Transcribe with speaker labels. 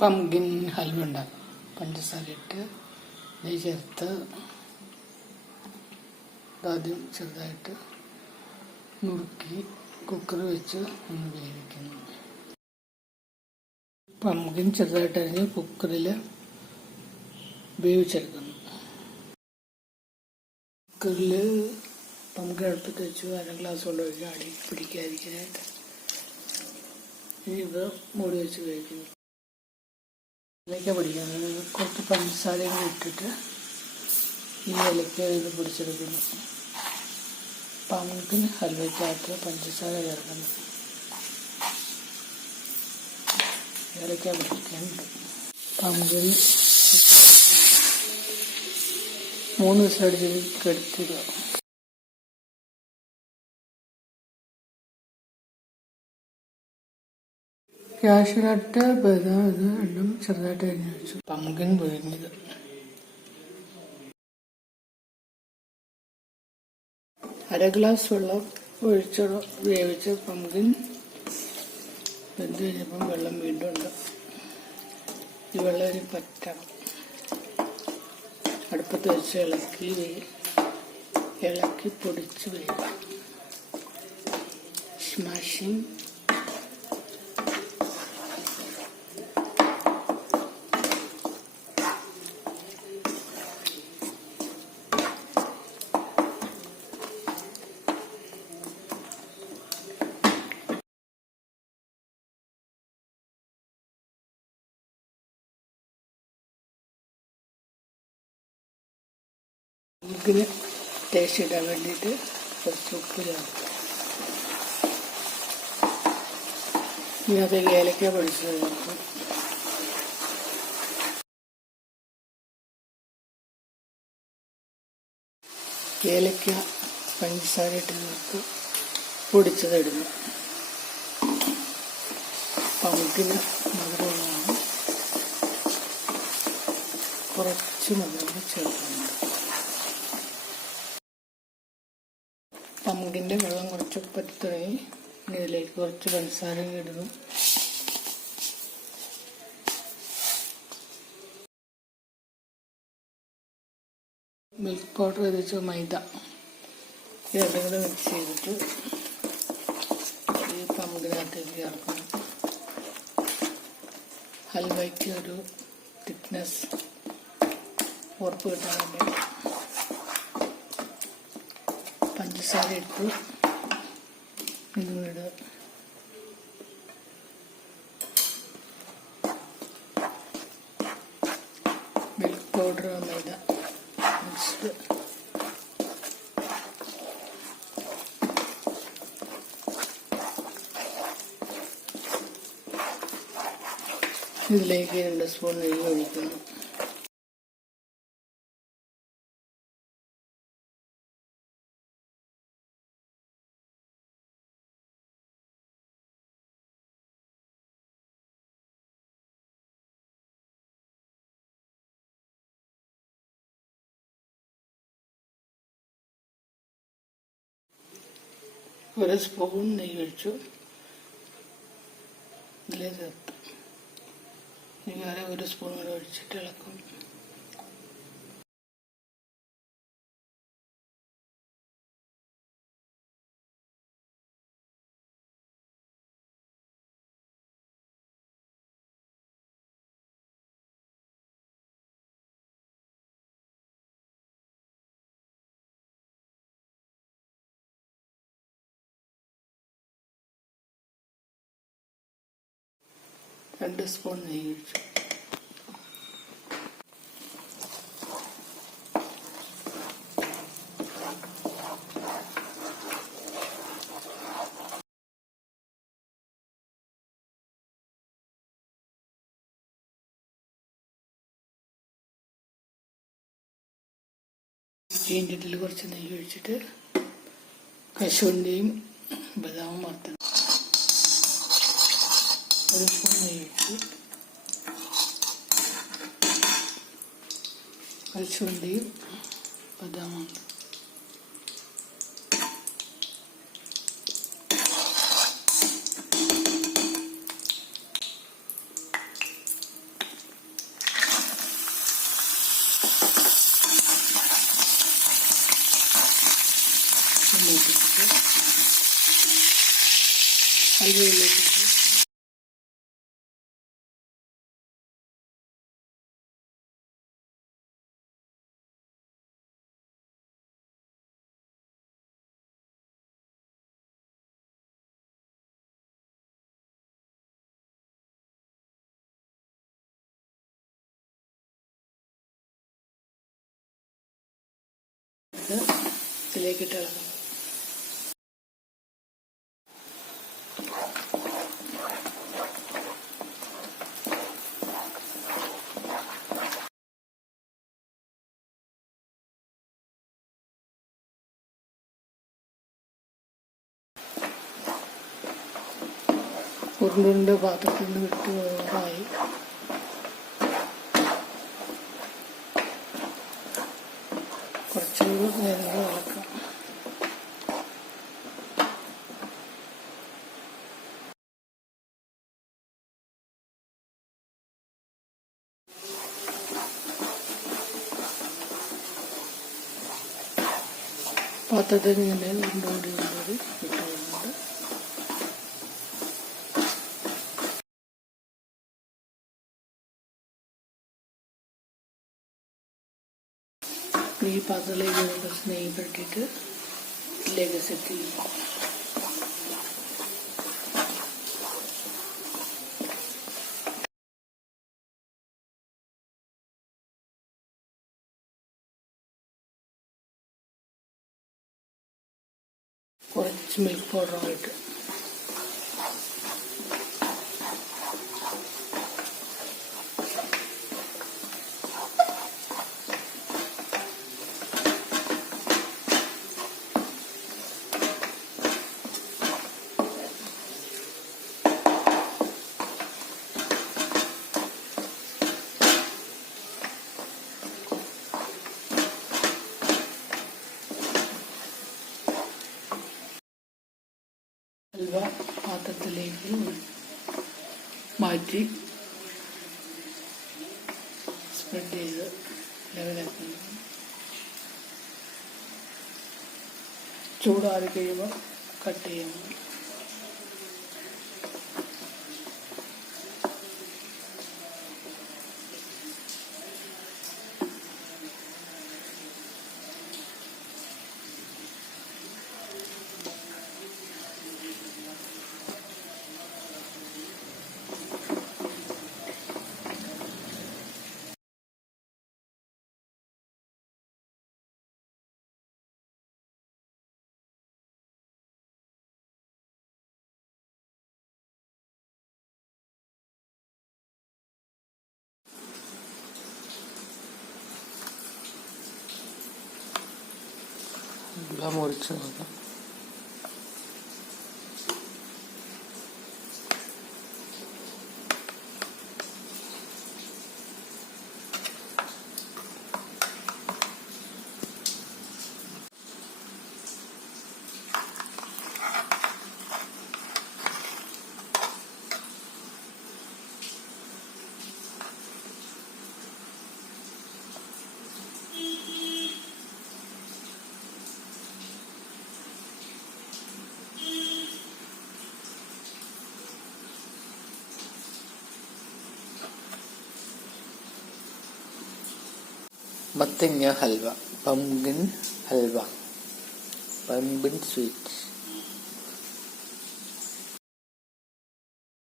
Speaker 1: Pumpkin halwa ഉണ്ടാക്കും. പഞ്ചസാര ഇട്ട് നെയ് ചേർത്ത് ആദ്യം ചെറുതായിട്ട് നുറുക്കി കുക്കർ വെച്ച് ഒന്ന് വേവിക്കുന്നു. പംകിൻ ചെറുതായിട്ട് അരിഞ്ഞ് കുക്കറിൽ വേവിച്ചെടുക്കുന്നു. കുക്കറിൽ പംകിൻ അടുപ്പത്ത് വെച്ച് അര ഗ്ലാസ് വെള്ളം ഒഴിക്കുക അടി പിടിക്കാതിരിക്കാനായിട്ട് ഇനി ഇത് മൂടി വെച്ച് വേവിക്കുന്നു. ഏലക്ക പൊടിക്കുന്നത് കുറച്ച് പഞ്ചസാരയും ഇട്ടിട്ട് ഈ ഏലക്ക ഇത് പൊടിച്ചെടുക്കുന്നു. പമ്പിൻ ഹൽവയ്ക്കകത്ത് പഞ്ചസാര ചേർക്കുന്നു ഇലയ്ക്ക പൊടിക്കാനുണ്ട്. പമ്പിൻ മൂന്ന് ദിവസം കെടുത്തിടുക ക്യാഷ്നട്ട് ബദാം ഇത് രണ്ടും ചെറുതായിട്ട് അരിഞ്ഞു വെച്ചു. പമ്പിൻ പുഴുങ്ങിയത്. അര ഗ്ലാസ് വെള്ളം ഒഴിച്ച് വേവിച്ച പമ്പിൻ വെന്ത് കഴിഞ്ഞപ്പം വെള്ളം വീണ്ടും ഉണ്ട്. ഈ വെള്ളം ഇനി പറ്റണം അടുപ്പത്ത് വെച്ച് ഇളക്കി ഇളക്കി പൊടിച്ച് വേണം സ്മാഷിങ് മുക്കിന് ടേസ്റ്റ് ഇടാൻ വേണ്ടിയിട്ട് കുറച്ച് ഉപ്പ് ചേർക്കും. ഇനി അത് ഏലക്ക പൊടിച്ചത് ചേർക്കും. ഏലക്ക പഞ്ചസാര ഇട്ട് ചേർത്ത് പൊടിച്ചതിടുന്നു പമ്പിന് മധുരമുള്ളതാണ്. കുറച്ച് മധുരം ചേർക്കുന്നുണ്ട്. പമ്പിന്റെ വെള്ളം കുറച്ച് പറ്റി തുടങ്ങി ഇനി ഇതിലേക്ക് കുറച്ച് പഞ്ചസാര ഇടുന്നു. മിൽക്ക് പൗഡർ വെച്ച് മൈദ. ഇത് രണ്ടും കൂടെ മിക്സ് ചെയ്തിട്ട് ഈ പമ്പിനകത്തേക്ക് ചേർക്കണം. ഹൽവയ്ക്ക് ഒരു തിക്നെസ് ഉറപ്പ് കിട്ടാൻ വേണ്ടി. പഞ്ചസാര ഇട്ടു ഇടുക. മിൽക്ക് പൗഡർ മൈദ മിക്സ്ഡ് ഇതിലേക്ക് രണ്ട് സ്പൂൺ നെയ്യ് ഒഴിക്കുന്നു. ഒരു സ്പൂൺ നെയ്യ് ഒഴിച്ചു ചേർത്തു ഇനി വേറെ ഒരു സ്പൂൺ കൂടെ ഒഴിച്ചിട്ട് ഇളക്കും. രണ്ട് സ്പൂൺ നെയ്യ് ഒഴിച്ചു. ചീഞ്ചട്ടിയിൽ കുറച്ച് നെയ്യ് ഒഴിച്ചിട്ട് കശുവണ്ടിയും ബദാമും വറുത്തത് Karışmam gerekiyor. Karışım değil. Bademam. Hayırlı olsun. മൂപ്പിച്ചിട്ട് ഇതിലേക്ക് ഇട്ട് ഇളക്കണം പാത്രത്തിൽ നിന്ന് വിട്ട് ഓറായി പാത്രത്തിൽ ഇങ്ങനെ ഉണ്ടോടി ഉണ്ടോടി പാത്രത്തിലേക്ക് കുറച്ച് നെയ്യ് പുരട്ടിയിട്ട് ഇതിലേക്ക് കുറച്ച് മിൽക്ക് പൗഡറുമായിട്ട് ഹൽവ പാത്രത്തിലേക്ക് മാറ്റി സ്പ്രെഡ് ചെയ്ത് ലെവലാക്കുന്നു ചൂടാറി കഴിയുമ്പോൾ കട്ട് ചെയ്യുന്നു
Speaker 2: मोरिक होता മത്തങ്ങ halwa pumpkin halwa pumpkin sweet